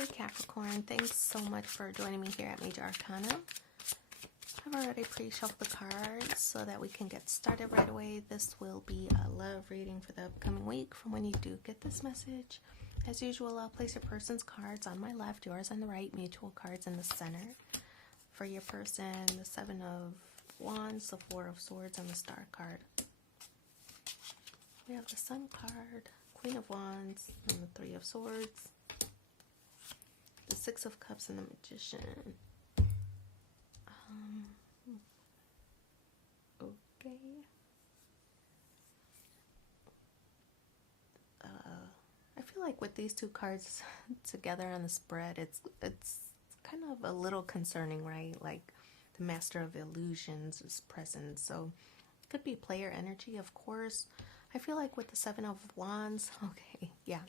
Hey Capricorn, thanks so much for joining me here at Major Arcana. I've already pre-shuffled the cards so that we can get started right away. This will be a love reading for the upcoming week from when you do get this message. As usual, I'll place your person's cards on my left, yours on the right, mutual cards in the center. For your person, the Seven of Wands, the Four of Swords, and the Star card. We have the Sun card, Queen of Wands, and the Three of Swords. The Six of Cups and the Magician. Okay. I feel like with these two cards together on the spread, it's kind of a little concerning, right? Like the Master of Illusions is present, so it could be player energy, of course. I feel like with the Seven of Wands, okay, yeah.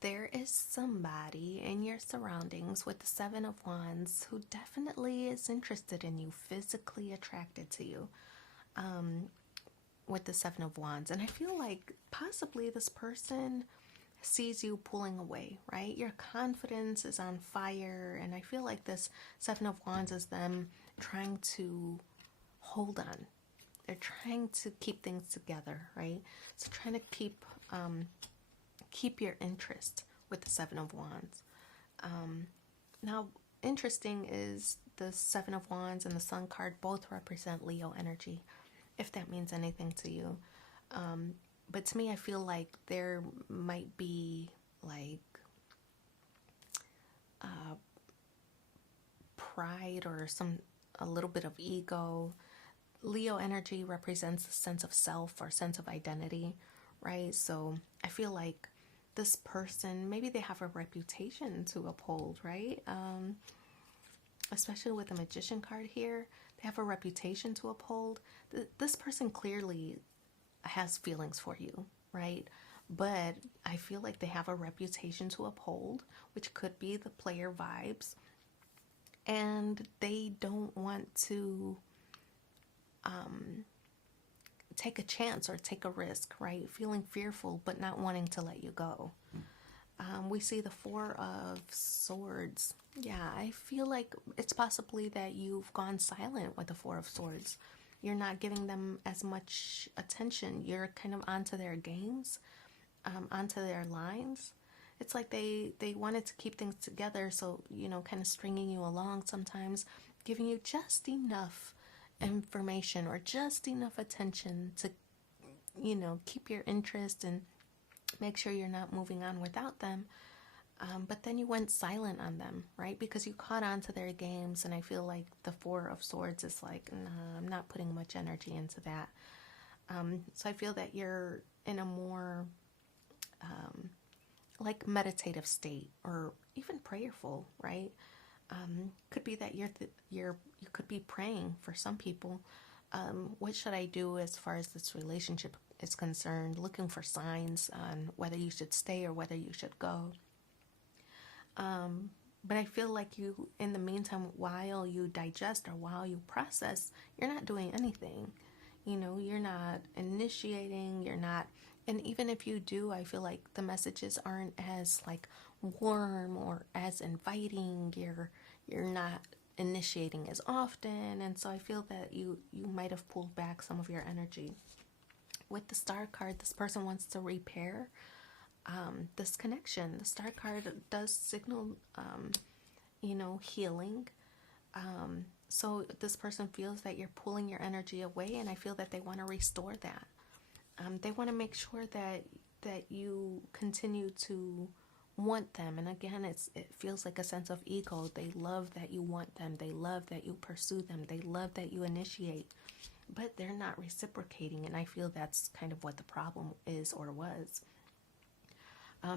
There is somebody in your surroundings with the Seven of Wands who definitely is interested in you, physically attracted to you, with the Seven of Wands. And I feel like possibly this person sees you pulling away, right? Your confidence is on fire, and I feel like this Seven of Wands is them trying to hold on. They're trying to keep things together, right? So trying to keep your interest with the Seven of Wands. Now, interesting is the Seven of Wands and the Sun card both represent Leo energy, if that means anything to you. But to me, I feel like there might be like pride or a little bit of ego. Leo energy represents a sense of self or sense of identity, right? So I feel like this person, maybe they have a reputation to uphold, right? Especially with the Magician card here, they have a reputation to uphold. This person clearly has feelings for you, right? But I feel like they have a reputation to uphold, which could be the player vibes. And they don't want to take a chance or take a risk, right? Feeling fearful but not wanting to let you go. We see the Four of Swords. Yeah, I feel like it's possibly that you've gone silent with the Four of Swords. You're not giving them as much attention. You're kind of onto their games, onto their lines. It's like they wanted to keep things together, so, you know, kind of stringing you along sometimes, giving you just enough information or just enough attention to, you know, keep your interest and make sure you're not moving on without them. But then you went silent on them, right? Because you caught on to their games, and I feel like the Four of Swords is like, nah, I'm not putting much energy into that. So I feel that you're in a more like meditative state, or even prayerful, right? Could be that you could be praying for some people. What should I do as far as this relationship is concerned? Looking for signs on whether you should stay or whether you should go. But I feel like you, in the meantime, while you digest or while you process, you're not doing anything. You know, you're not initiating, you're not, and even if you do, I feel like the messages aren't as like warm or as inviting. You're not initiating as often, and so I feel that you might have pulled back some of your energy. With the Star card, this person wants to repair this connection. The Star card does signal, you know, healing. So this person feels that you're pulling your energy away, and I feel that they want to restore that. They want to make sure that you continue to want them. And again, it feels like a sense of ego. They love that you want them. They love that you pursue them. They love that you initiate. But they're not reciprocating, and I feel that's kind of what the problem is or was.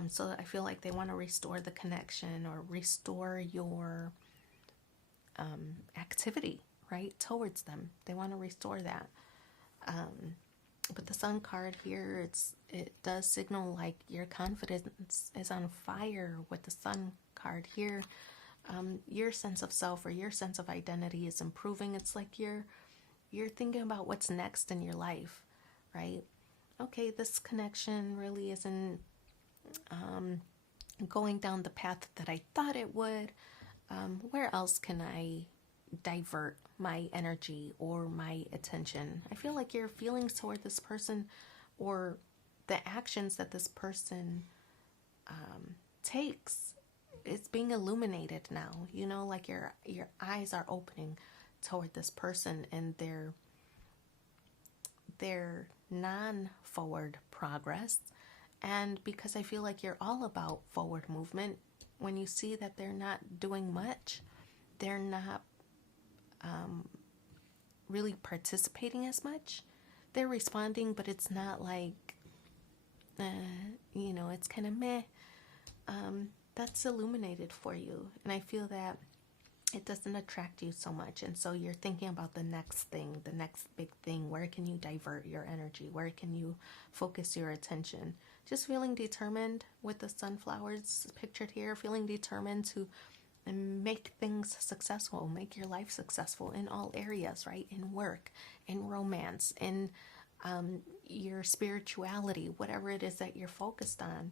So I feel like they want to restore the connection or restore your activity, right, towards them. They want to restore that. But the Sun card here, it does signal like your confidence is on fire. With the Sun card here, your sense of self or your sense of identity is improving. It's like you're thinking about what's next in your life, right? Okay, this connection really isn't going down the path that I thought it would. Where else can I divert my energy or my attention? I feel like your feelings toward this person, or the actions that this person takes, it's being illuminated now. You know, like your eyes are opening toward this person and their non-forward progress. And because I feel like you're all about forward movement, when you see that they're not doing much, they're not really participating as much. They're responding, but it's not like, it's kind of meh. That's illuminated for you. And I feel that it doesn't attract you so much. And so you're thinking about the next thing, the next big thing. Where can you divert your energy? Where can you focus your attention? Just feeling determined with the sunflowers pictured here, feeling determined to make things successful, make your life successful in all areas, right? In work, in romance, in your spirituality, whatever it is that you're focused on,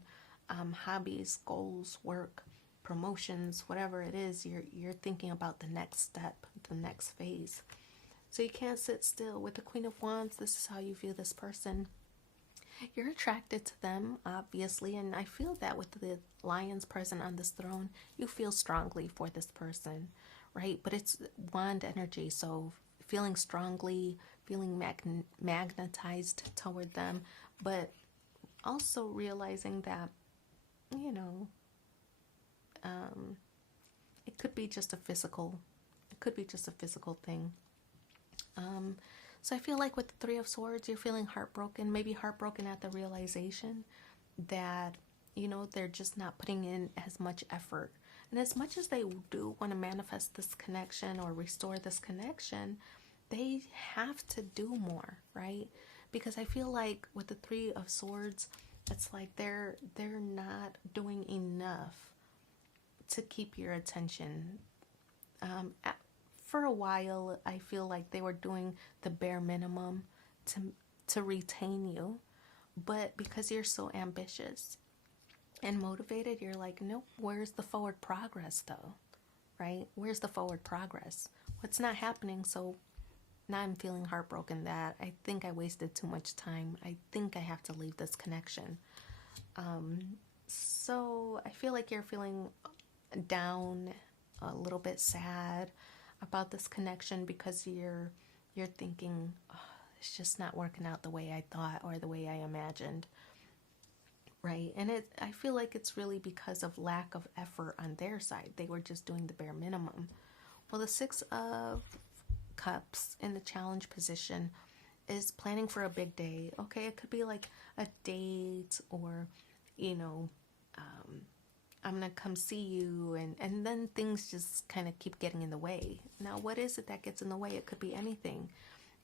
hobbies, goals, work, promotions, whatever it is, you're thinking about the next step, the next phase. So you can't sit still. With the Queen of Wands, this is how you view this person. You're attracted to them, obviously, and I feel that with the lions present on this throne, you feel strongly for this person, right? But it's wand energy, so feeling strongly, feeling magnetized toward them, but also realizing that, it could be just a physical thing. So I feel like with the Three of Swords, you're feeling heartbroken, maybe heartbroken at the realization that, they're just not putting in as much effort. And as much as they do want to manifest this connection or restore this connection, they have to do more, right? Because I feel like with the Three of Swords, it's like they're not doing enough to keep your attention. For a while, I feel like they were doing the bare minimum to retain you, but because you're so ambitious and motivated, you're like, nope, where's the forward progress though, right? Where's the forward progress? What's not happening? So now I'm feeling heartbroken that I think I wasted too much time. I think I have to leave this connection. So I feel like you're feeling down, a little bit sad about this connection because you're thinking, oh, it's just not working out the way I thought or the way I imagined, right? And I feel like it's really because of lack of effort on their side. They were just doing the bare minimum. Well, the Six of Cups in the challenge position is planning for a big day. Okay, it could be like a date, or I'm gonna come see you, and then things just kind of keep getting in the way. Now, what is it that gets in the way? It could be anything.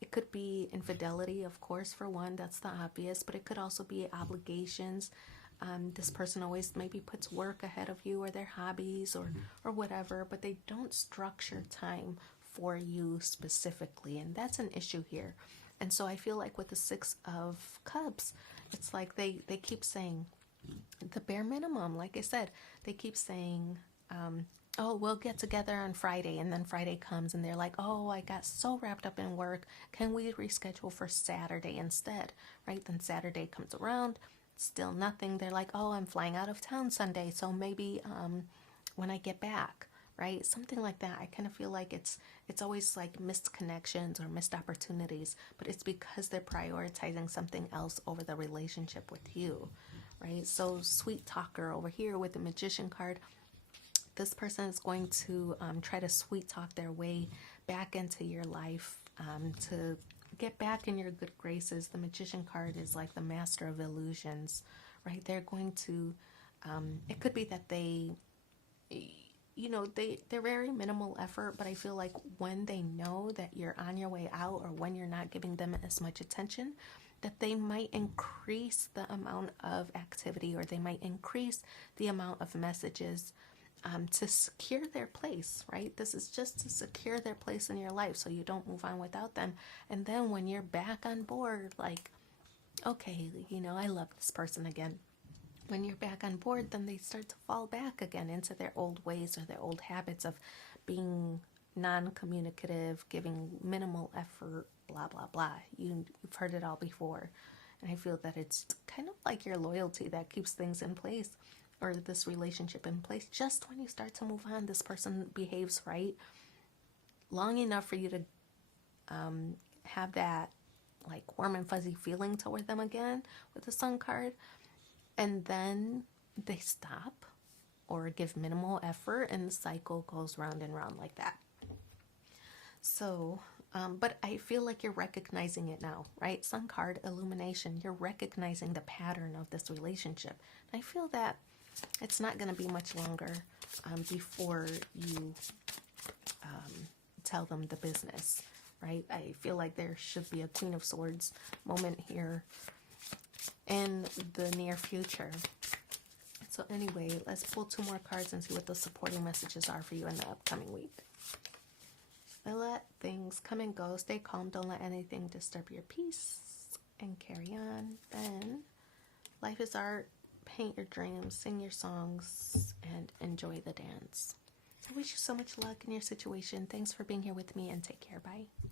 It could be infidelity, of course, for one. That's the obvious. But it could also be obligations. This person always maybe puts work ahead of you, or their hobbies, or whatever, but they don't structure time for you specifically, and that's an issue here. And so I feel like with the Six of Cups, it's like they keep saying the bare minimum. Like I said, they keep saying, oh, we'll get together on Friday, and then Friday comes and they're like, oh, I got so wrapped up in work, can we reschedule for Saturday instead, right? Then Saturday comes around, still nothing. They're like, oh, I'm flying out of town Sunday, so maybe when I get back, right? Something like that. I kind of feel like it's always like missed connections or missed opportunities, but it's because they're prioritizing something else over the relationship with you, right? So sweet talker over here with the Magician card, this person is going to try to sweet talk their way back into your life, to get back in your good graces. The Magician card is like the master of illusions, right? They're going to, it could be that they're very minimal effort, but I feel like when they know that you're on your way out, or when you're not giving them as much attention, that they might increase the amount of activity, or they might increase the amount of messages to secure their place, right? This is just to secure their place in your life so you don't move on without them. And then when you're back on board, like, okay, I love this person again. when you're back on board, then they start to fall back again into their old ways or their old habits of being non-communicative, giving minimal effort, blah, blah, blah. You've heard it all before. And I feel that it's kind of like your loyalty that keeps things in place, or this relationship in place. Just when you start to move on, this person behaves right long enough for you to have that like warm and fuzzy feeling toward them again with the Sun card, and then they stop or give minimal effort, and the cycle goes round and round like that. So, but I feel like you're recognizing it now, right? Sun card, illumination. You're recognizing the pattern of this relationship. I feel that it's not going to be much longer before you tell them the business, right? I feel like there should be a Queen of Swords moment here in the near future. So anyway, let's pull 2 more cards and see what the supporting messages are for you in the upcoming week. Let things come and go. Stay calm. Don't let anything disturb your peace. And carry on. Then, life is art. Paint your dreams. Sing your songs. And enjoy the dance. I wish you so much luck in your situation. Thanks for being here with me, and take care. Bye.